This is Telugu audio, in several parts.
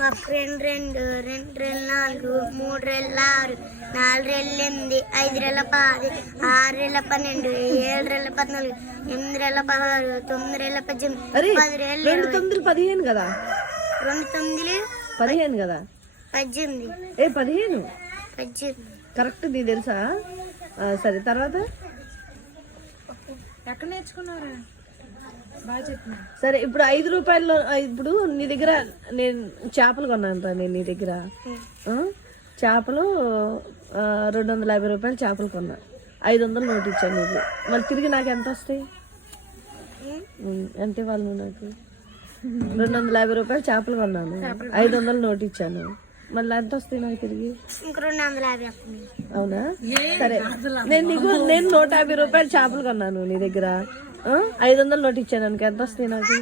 రెండు రెండు రెండు రెళ్ళు నాలుగు మూడు రెళ్ళు ఆరు నాలుగు రెళ్ళు ఎనిమిది ఐదు రెళ్ళ 10 6 రెళ్ళ 12 7 రెళ్ళ 14 8 రెళ్ళ 16 9 రెళ్ళ 18 10 రెళ్ళు 2 9 15 కదా 2 9 15 కదా 18 15 కరెక్ట్ నీ తెలుసా సరే తర్వాత ఎక్కడ నేర్చుకున్నారా బాగా చెప్పిన సరే ఇప్పుడు 5 రూపాయల్లో ఇప్పుడు నీ దగ్గర నేను చేపలు కొన్నాను రా నేను నీ దగ్గర చేపలు 250 రూపాయలు చేపలు కొన్నా 500 నోట్ ఇచ్చాను నీకు మళ్ళీ తిరిగి నాకు ఎంత వస్తాయి ఎంత వాళ్ళు నాకు 250 రూపాయలు చేపలు కొన్నాను 500 నోట్ ఇచ్చాను మళ్ళీ ఎంత వస్తాయి నాకు తిరిగి అవునా సరే నేను 150 రూపాయలు చేపలు కొన్నాను నీ దగ్గర 500 నోట్ ఇచ్చాను అనుకో ఎంత వస్తాయి నాకు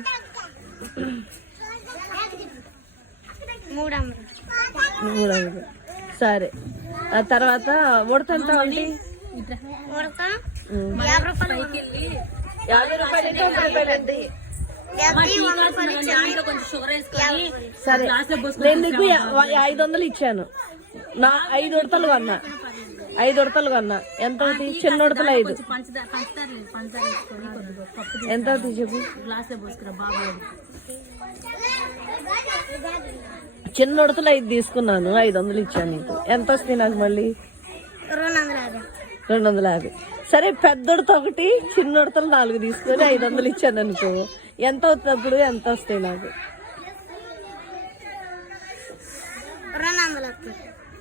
300 సరే ఆ తర్వాత ఉడత ఎంత ఉంది 50 రూపాయలు సరే నేను నీకు 500 ఇచ్చాను నా 5 ఉడతలు కొన్నా 5 ఉడతలు కొన్నా ఎంత అవుతాయి చిన్న ఉడతలు 5 ఎంత అవుతాయి చెప్పు చిన్న ఉడతలు 5 తీసుకున్నాను 500 ఇచ్చాను నీకు ఎంత వస్తాయి నాకు మళ్ళీ 250 సరే పెద్ద ఉడత ఒకటి చిన్న ఉడతలు 4 తీసుకొని 500 ఇచ్చాను అనుకో ఎంత అవుతుంది అప్పుడు ఎంత వస్తాయి నాకు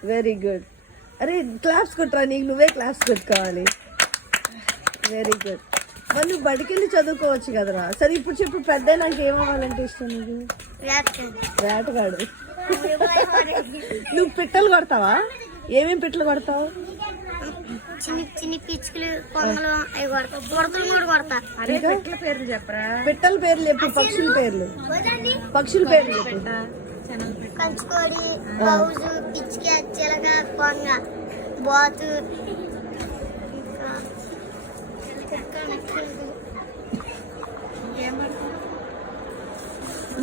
వెరీ గుడ్ అరే క్లాప్స్ కొట్టరా నీకు నువ్వే క్లాప్స్ కొట్టుకోవాలి వెరీ గుడ్ మరి నువ్వు బడికెళ్ళి చదువుకోవచ్చు కదరా సరే ఇప్పుడు చెప్పు పెద్ద నాకు ఏమవ్వాలంటే ఇష్టం నీకు వేటగాడు నువ్వు పిట్టలు కొడతావా ఏమేమి పిట్టలు కొడతావు చిన్న పిచ్చుకలు కొంగలు అవి కొడతా బుడతలు కూడా కొడతా పేర్లు చెప్పరా పిట్టల పేర్లు చెప్పు పక్షుల పేర్లు చెప్పు కంచుకోడి బౌజు పిచ్చిక చిలక కొంగ బాతు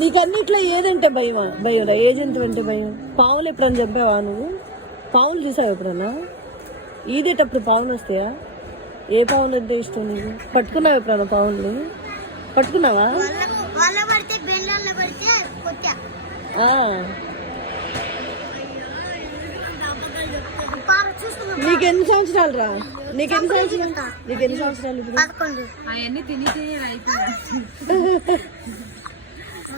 నీకన్నిట్లో ఏదంటే భయం ఏ జంతువు అంటే భయం పావులు ఎప్పుడన్నా చంపావా నువ్వు పావులు చూసావు ఎప్పుడన్నా ఈదేటప్పుడు పావులు వస్తాయా ఏ పావులు అంటే ఇష్టం నీకు పట్టుకున్నావు ఎప్పుడన్నా పావులు పట్టుకున్నావా నీకెన్ని సంవత్సరాలు రా నీకెన్ని సంవత్సరాలు ఇప్పుడు అవన్నీ తిని అయిపోయా